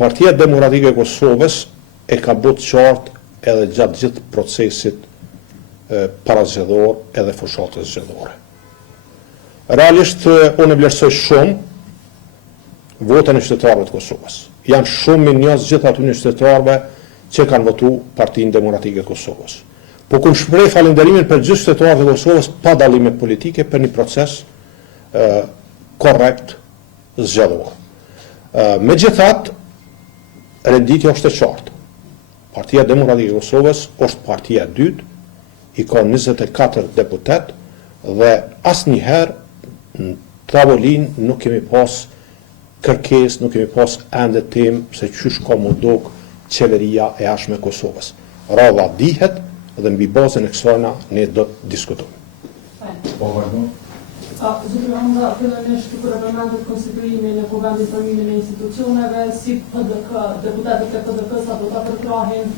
Partia Demokratike e Kosovës e ka bërë qartë edhe gjatë gjithë procesit parazgjedhor edhe fushatës zgjedhore. Realisht, unë e vlerësoj shumë votën e qytetarëve të Kosovës. Janë shumë minjos gjithë aty në qytetarëve që kanë votu Partinë Demokratike e Kosovës. Po ku shpreh falënderimin për gjithë qytetarët e Kosovës pa dallime politike për një proces korrekt zgjedhor. Megjithatë, renditja është e qartë. Partia Demokratike e Kosovës është partia e dytë, i ka 24 deputet dhe asnjëherë në tavolinë nuk kemi pas kërkesë, nuk kemi pas ende temë se çysh ka mundok qeveria e jashtme e Kosovës. Radha dihet dhe mbi bazën e kësajna ne do të diskutojmë. Zotëri Hamza, fillimisht kur e përmendët konstituimin e kuvendit formimin e institucioneve, si PDK, deputetët e PDK-s apo ta përkrahin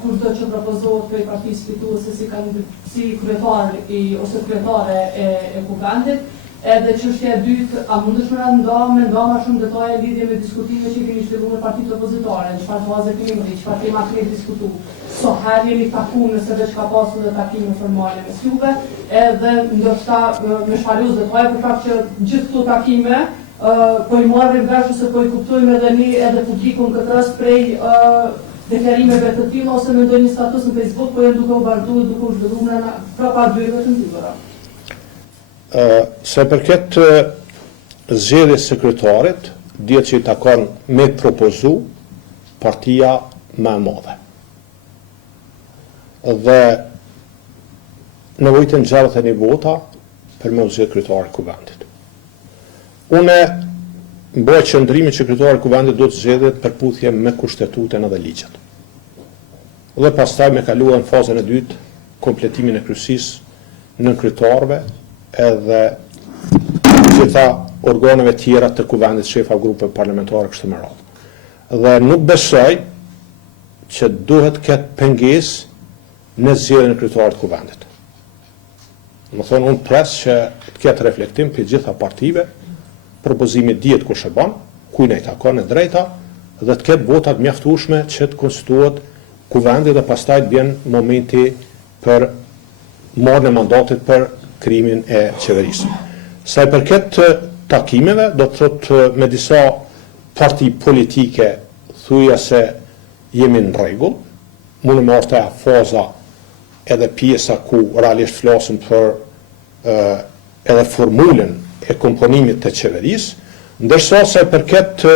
kurdo që propozohet prej partisë fituese si kryetar ose kryetare e kuvendit. Edhe çështja e dytë, a mundesh me nda më shumë detaje lidhje me diskutimet që keni shpjeguar me partitë opozitare, në çfarë faze kemi rritë, çfarë tema kemi diskutuar, sa herë jemi takuar nëse veç ka pasur dhe takime formale me juve, edhe ndoshta me shpalluz detaje për fakt që gjithë këto takime po i marrim vesh ose po i kuptojmë edhe ne edhe publikun këtë rast prej deklarimeve të tilla ose në ndonjë status në Facebook po janë duke u bardhuar, duke u zhvilluar pra pa dyre të ndihmëra. Se përket zgjedhjes sekretarit, dihet që i takon me propozu partia më e madhe. Dhe nevojitën gjarët e një vota për me u zgjedh kryetari i kuvendit. Une bëj qëndrimin që kryetari i kuvendit do të zgjedhet përputhje me kushtetutën edhe ligjet. Dhe pastaj me kaluar në fazën e dytë kompletimin e kryesisë nën kryetarëve edhe gjitha organeve tjera të kuvendit, shefa grupe parlamentare kështu me radhë. Dhe nuk besoj që duhet këtë pengesë në zgjedhjen e kryetarit të kuvendit. Më thonë, unë pres që të ketë reflektim për gjitha partive, propozimi dihet kush e bën, kujt i takon e drejta dhe të ketë vota të mjaftueshme që të konstituohet kuvendi dhe pastaj të vjen momenti për marrjen e mandatit për krimin e qeverisë. Sa i përket takimeve, do të thotë me disa parti politike thuja se jemi në rregull, mund të marrë faza edhe pjesa ku realisht flasim për edhe formulën e komponimit të qeverisë, ndërsa sa i përket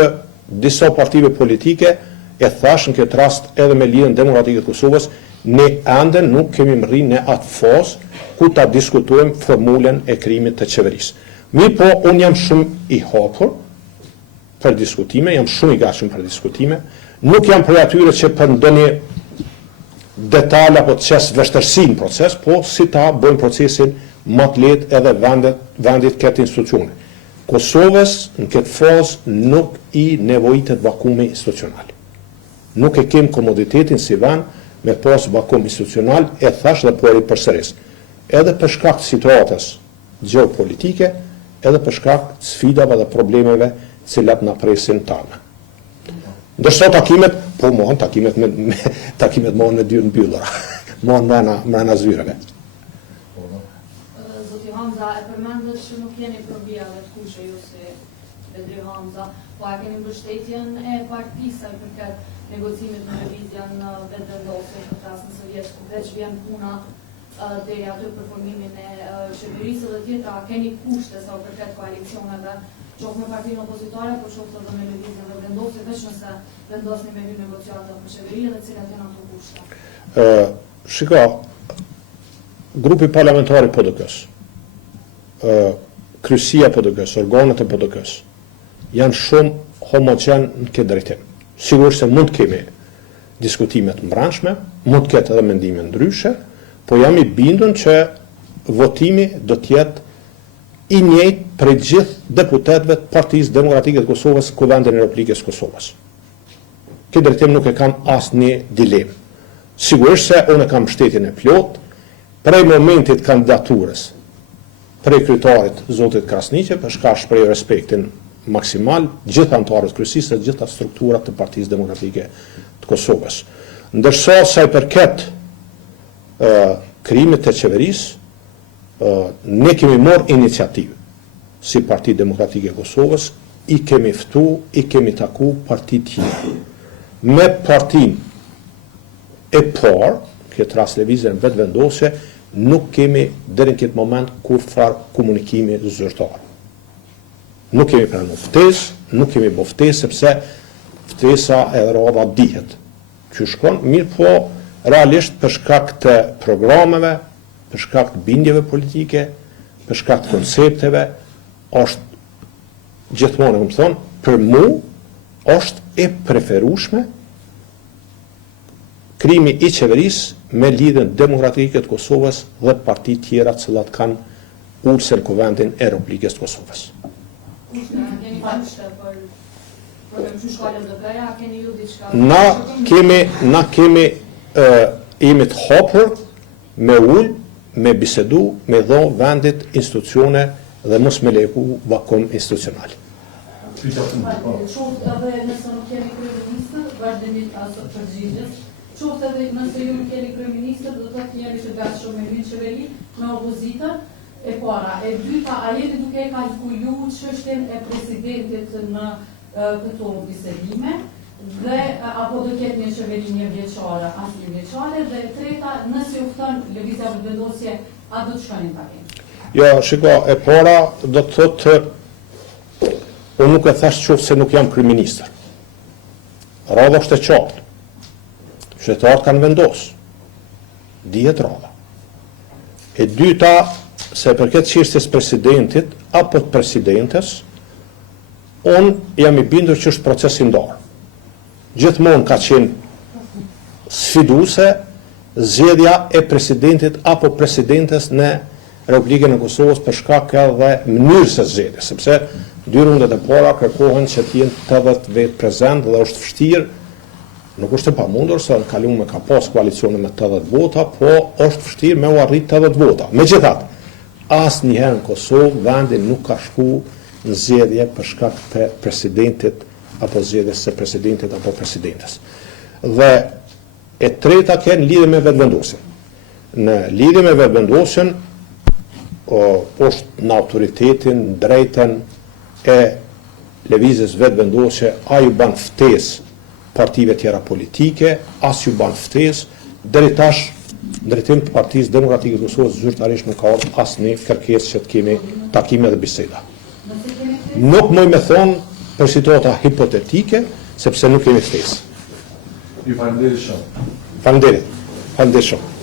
disa partive politike e thash në këtë rast edhe me Lidhjen Demokratike të Kosovës, ne ende nuk kemi rrinë në atë fazë ku ta diskutojmë formulën e krijimit të qeverisë. Mirë po, unë jam shumë i hapur për diskutime, jam shumë i gatshëm për diskutime, nuk jam për atyre që për ndonjë detaj apo të çes vështirësi në proces, po si ta bëjmë procesin më të lehtë edhe vendit këtë institucione. Kosovës në këtë fazë nuk i nevojitet vakumi institucional. Nuk e kem komoditetin si vend me pas vakum institucional, e thash dhe po e përsëris. Edhe për shkak të situatës gjeopolitike, edhe për shkak të sfidave dhe problemeve cilat na presin tani. Ndërsa takimet, po mohon takimet mohon me dy mbyllura, mohon mbrana zyreve. Zoti Hamza, e përmendët që nuk jeni probijave të kushe ju si Bedri Hamza, po a keni mbështetjen e partisë për këtë negocimit në lëvizjen vendvendosje në klasën së vjetë, ku veç vjen puna deri aty për formimin e qeverisë dhe tjetra, keni kushte sa përket koalicioneve, qoftë me partinë opozitare, por qoftë edhe me lëvizjen vendvendosje, veç nëse vendosni me hyrë negociata për qeveri dhe cilat janë ato kushte. Shiko, grupi parlamentari PDK-s, kryesia PDK-s, organet e PDK-s, janë shumë homogen në këtë drejtim. Sigurisht se mund të kemi diskutimet mbrëmshme, mund të ketë edhe mendime ndryshe, po jam i bindur që votimi do të jetë i njëjtë për gjithë deputetëve të Partisë Demokratike të Kosovës, Kuvendin e Republikës së Kosovës. Këtë drejtim nuk e kam asnjë dilemë. Sigurisht se unë kam mbështetjen e plot prej momentit kandidaturës prej kryetarit zotit Krasniqi, për shkak shpreh respektin maksimal gjitha anëtarët kryesisë dhe gjitha strukturat të Partisë Demokratike të Kosovës. Ndërsa sa i përket krijimit të qeverisë, ne kemi marrë iniciativë si Parti Demokratike e Kosovës, i kemi ftu, i kemi taku parti tjera. Me partin e parë, këtë rast lëvizjen vetëvendosje, nuk kemi deri në këtë moment kur farë komunikimi zyrtar. Nuk kemi pranuar ftesë, nuk kemi bërë ftesë sepse ftesa edhe radha dihet që shkon, mirë po realisht për shkak të programeve, për shkak të bindjeve politike, për shkak të koncepteve, është gjithmonë, më thonë, për mu është e preferueshme krijimi i qeverisë me lidhjen demokratike të Kosovës dhe parti tjera të cilat kanë ulse në Kuvendin e Republikës të Kosovës. Na kemi jemi të hapur me ul, me bisedu, me dho vendit institucione dhe mos me leku vakum institucional. Qoftë edhe nëse nuk kemi kryeministër, vazhdimisht asë përgjigjes. Qoftë edhe nëse ju nuk keni kryeministër, do të thotë jeni të gatshëm me një qeveri, me opozitën, e para. E dyta, a jeni duke kalkulu çështjen e presidentit në këto bisedime, dhe apo do ketë një qeveri një vjeçare, as një vjeçare, dhe e treta, nëse u fton lëvizja vendosje, a do të shkonin takim? Jo, shiko, e para do të thotë unë nuk e thash qoftë se nuk jam kryeministër. Radha është e qartë. Qytetarët kanë vendosë. Dihet radha. E dyta, se përket çështjes presidentit apo të presidentes, unë jam i bindur që është proces i ndarë. Gjithmonë ka qenë sfiduese zgjedhja e presidentit apo presidentes në Republikën e Kosovës për shkak edhe mënyrës së zgjedhjes, sepse dy rundet e para kërkohen që të jenë 80 vetë prezent dhe është vështirë, nuk është e pamundur se në kaluar ka pas koalicione me 80 vota, po është vështirë me u arrit 80 vota. Megjithatë, asnjëherë në Kosovë vendi nuk ka shku në zgjedhje për shkak të presidentit apo zgjedhjes së presidentit apo presidentes. Dhe e treta ka lidhje me vetëvendosjen. Në lidhje me vetëvendosjen është në autoritetin, drejten e lëvizjes vetëvendosje, a ju ban ftesë partive tjera politike, as ju ban ftesë deri tash drejtim të Partisë Demokratike të Kosovës zyrtarisht nuk ka ardhur asnjë kërkesë që të kemi takime dhe biseda. Nuk mëj me thonë për situata hipotetike, sepse nuk kemi ftesë. Ju falenderoj shumë. Faleminderit shumë.